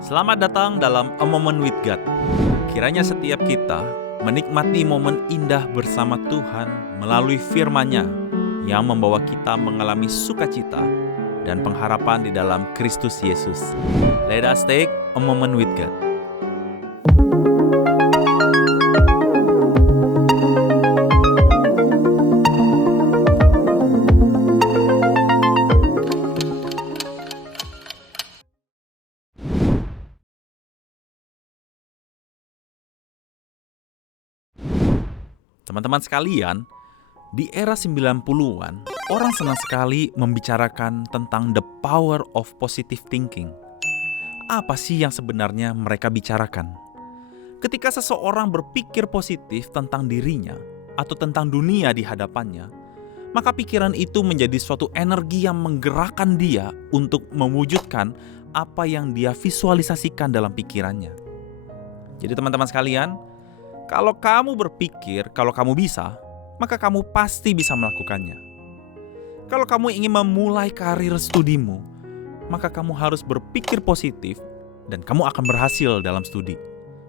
Selamat datang dalam A Moment with God. Kiranya setiap kita menikmati momen indah bersama Tuhan melalui firman-Nya yang membawa kita mengalami sukacita dan pengharapan di dalam Kristus Yesus. Let us take a moment with God. Teman-teman sekalian, di era 90-an, orang senang sekali membicarakan tentang the power of positive thinking. Apa sih yang sebenarnya mereka bicarakan? Ketika seseorang berpikir positif tentang dirinya atau tentang dunia di hadapannya, maka pikiran itu menjadi suatu energi yang menggerakkan dia untuk mewujudkan apa yang dia visualisasikan dalam pikirannya. Jadi teman-teman sekalian, kalau kamu berpikir kalau kamu bisa, maka kamu pasti bisa melakukannya. Kalau kamu ingin memulai karir studimu, maka kamu harus berpikir positif dan kamu akan berhasil dalam studi.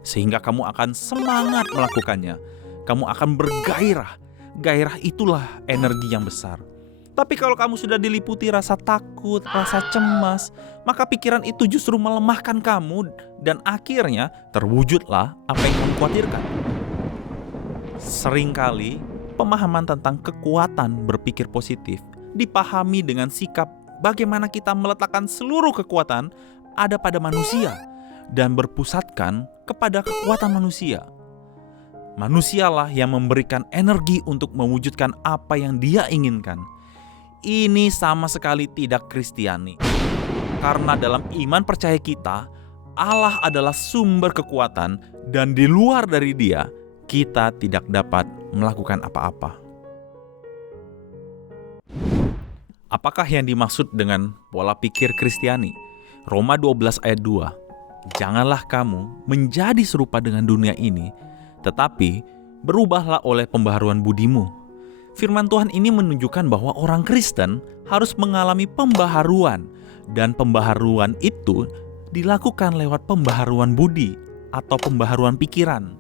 Sehingga kamu akan semangat melakukannya. Kamu akan bergairah. Gairah itulah energi yang besar. Tapi kalau kamu sudah diliputi rasa takut, rasa cemas, maka pikiran itu justru melemahkan kamu dan akhirnya terwujudlah apa yang kamu khawatirkan. Seringkali pemahaman tentang kekuatan berpikir positif dipahami dengan sikap bagaimana kita meletakkan seluruh kekuatan ada pada manusia dan berpusatkan kepada kekuatan manusia. Manusialah yang memberikan energi untuk mewujudkan apa yang dia inginkan. Ini sama sekali tidak Kristiani. Karena dalam iman percaya kita, Allah adalah sumber kekuatan dan di luar dari Dia, kita tidak dapat melakukan apa-apa. Apakah yang dimaksud dengan pola pikir Kristiani? Roma 12 ayat 2. Janganlah kamu menjadi serupa dengan dunia ini, tetapi berubahlah oleh pembaharuan budimu. Firman Tuhan ini menunjukkan bahwa orang Kristen harus mengalami pembaharuan, dan pembaharuan itu dilakukan lewat pembaharuan budi atau pembaharuan pikiran.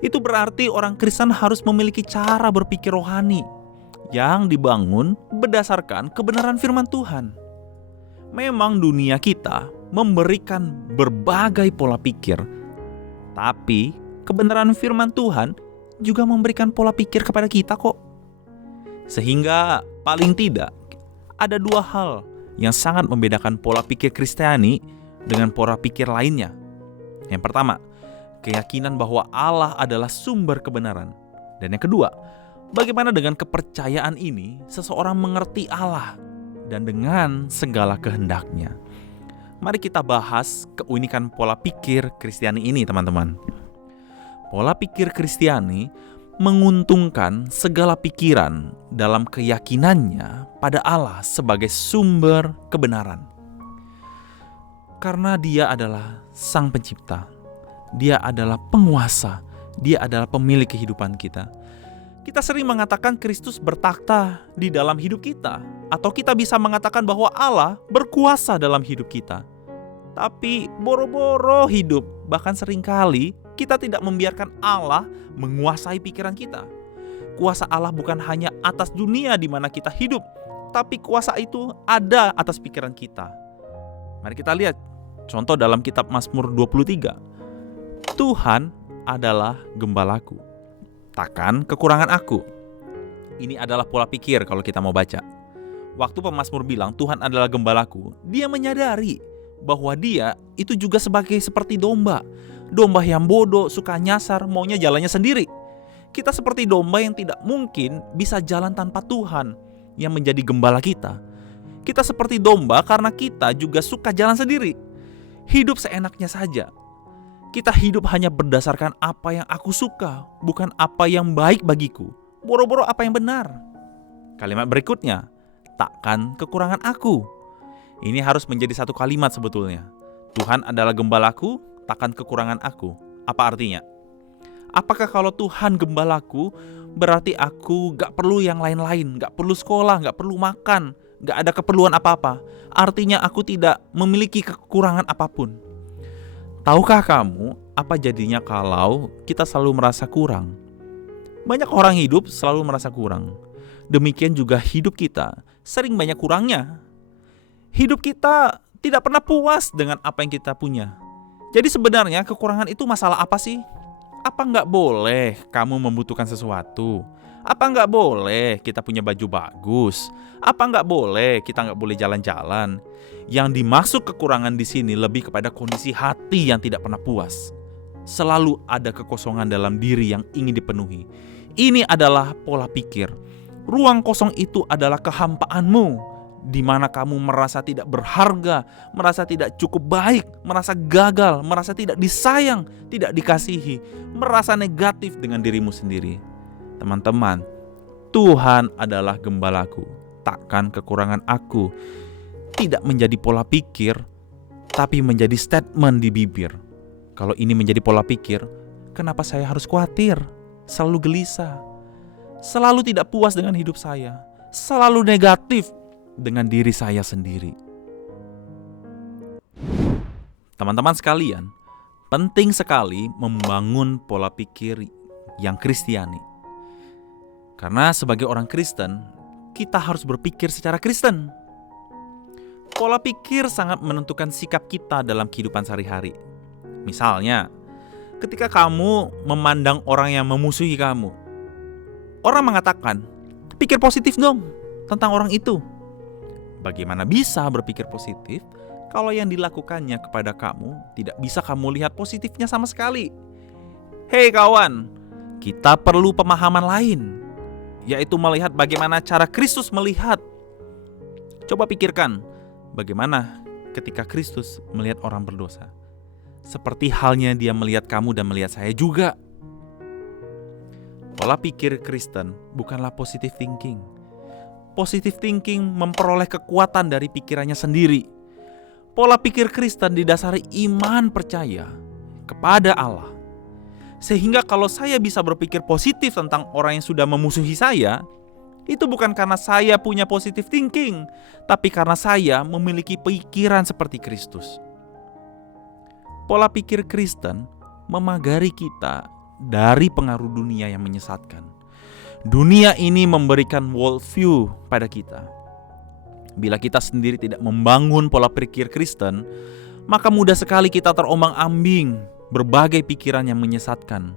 Itu berarti orang Kristen harus memiliki cara berpikir rohani yang dibangun berdasarkan kebenaran firman Tuhan. Memang dunia kita memberikan berbagai pola pikir, tapi kebenaran firman Tuhan juga memberikan pola pikir kepada kita kok. Sehingga paling tidak ada dua hal yang sangat membedakan pola pikir Kristiani dengan pola pikir lainnya. Yang pertama, keyakinan bahwa Allah adalah sumber kebenaran. Dan yang kedua, bagaimana dengan kepercayaan ini seseorang mengerti Allah dan dengan segala kehendaknya. Mari kita bahas keunikan pola pikir Kristiani ini, teman-teman. Pola pikir Kristiani menguntungkan segala pikiran dalam keyakinannya pada Allah sebagai sumber kebenaran. Karena Dia adalah Sang Pencipta, Dia adalah penguasa, Dia adalah pemilik kehidupan kita. Kita sering mengatakan Kristus bertakhta di dalam hidup kita, atau kita bisa mengatakan bahwa Allah berkuasa dalam hidup kita. Tapi boro-boro hidup, bahkan seringkali kita tidak membiarkan Allah menguasai pikiran kita. Kuasa Allah bukan hanya atas dunia di mana kita hidup, tapi kuasa itu ada atas pikiran kita. Mari kita lihat contoh dalam kitab Mazmur 23. Tuhan adalah gembalaku, takkan kekurangan aku. Ini adalah pola pikir kalau kita mau baca. Waktu pemazmur bilang Tuhan adalah gembalaku, dia menyadari bahwa dia itu juga seperti domba. Domba yang bodoh, suka nyasar, maunya jalannya sendiri. Kita seperti domba yang tidak mungkin bisa jalan tanpa Tuhan yang menjadi gembala kita. Kita seperti domba karena kita juga suka jalan sendiri. Hidup seenaknya saja. Kita hidup hanya berdasarkan apa yang aku suka, bukan apa yang baik bagiku. Boro-boro apa yang benar. Kalimat berikutnya, takkan kekurangan aku. Ini harus menjadi satu kalimat sebetulnya. Tuhan adalah gembalaku, takkan kekurangan aku. Apa artinya? Apakah kalau Tuhan gembalaku berarti aku gak perlu yang lain-lain, gak perlu sekolah, gak perlu makan, gak ada keperluan apa-apa? Artinya aku tidak memiliki kekurangan apapun. Tahukah kamu apa jadinya kalau kita selalu merasa kurang? Banyak orang hidup selalu merasa kurang. Demikian juga hidup kita sering banyak kurangnya. Hidup kita tidak pernah puas dengan apa yang kita punya. Jadi sebenarnya kekurangan itu masalah apa sih? Apa nggak boleh kamu membutuhkan sesuatu? Apa nggak boleh kita punya baju bagus? Apa nggak boleh kita nggak boleh jalan-jalan? Yang dimaksud kekurangan di sini lebih kepada kondisi hati yang tidak pernah puas. Selalu ada kekosongan dalam diri yang ingin dipenuhi. Ini adalah pola pikir. Ruang kosong itu adalah kehampaanmu, di mana kamu merasa tidak berharga, merasa tidak cukup baik, merasa gagal, merasa tidak disayang, tidak dikasihi, merasa negatif dengan dirimu sendiri. Teman-teman, Tuhan adalah gembalaku, takkan kekurangan aku. Tidak menjadi pola pikir, tapi menjadi statement di bibir. Kalau ini menjadi pola pikir, kenapa saya harus khawatir, selalu gelisah, selalu tidak puas dengan hidup saya, selalu negatif dengan diri saya sendiri? Teman-teman sekalian, penting sekali membangun pola pikir yang Kristiani. Karena sebagai orang Kristen, kita harus berpikir secara Kristen. Pola pikir sangat menentukan sikap kita dalam kehidupan sehari-hari. Misalnya, ketika kamu memandang orang yang memusuhi kamu, orang mengatakan, pikir positif dong tentang orang itu. Bagaimana bisa berpikir positif kalau yang dilakukannya kepada kamu tidak bisa kamu lihat positifnya sama sekali? Hei kawan, kita perlu pemahaman lain, yaitu melihat bagaimana cara Kristus melihat. Coba pikirkan, bagaimana ketika Kristus melihat orang berdosa? Seperti halnya dia melihat kamu dan melihat saya juga. Pola pikir Kristen bukanlah positive thinking. Positive thinking memperoleh kekuatan dari pikirannya sendiri. Pola pikir Kristen didasari iman percaya kepada Allah. Sehingga kalau saya bisa berpikir positif tentang orang yang sudah memusuhi saya, itu bukan karena saya punya positive thinking, tapi karena saya memiliki pikiran seperti Kristus. Pola pikir Kristen memagari kita dari pengaruh dunia yang menyesatkan. Dunia ini memberikan worldview pada kita. Bila kita sendiri tidak membangun pola pikir Kristen, maka mudah sekali kita terombang-ambing berbagai pikiran yang menyesatkan.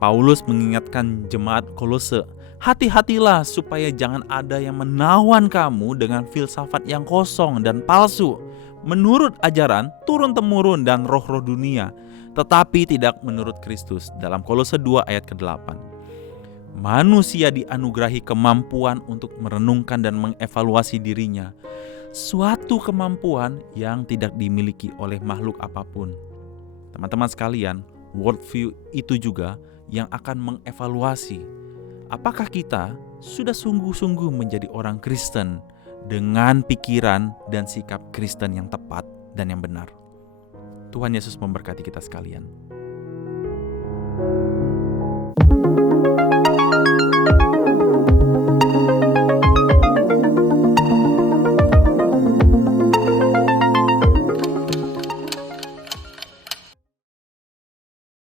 Paulus mengingatkan jemaat Kolose, hati-hatilah supaya jangan ada yang menawan kamu dengan filsafat yang kosong dan palsu, menurut ajaran turun-temurun dan roh-roh dunia, tetapi tidak menurut Kristus. Dalam Kolose 2 ayat ke-8. Manusia dianugerahi kemampuan untuk merenungkan dan mengevaluasi dirinya, suatu kemampuan yang tidak dimiliki oleh makhluk apapun. Teman-teman sekalian, worldview itu juga yang akan mengevaluasi apakah kita sudah sungguh-sungguh menjadi orang Kristen dengan pikiran dan sikap Kristen yang tepat dan yang benar. Tuhan Yesus memberkati kita sekalian.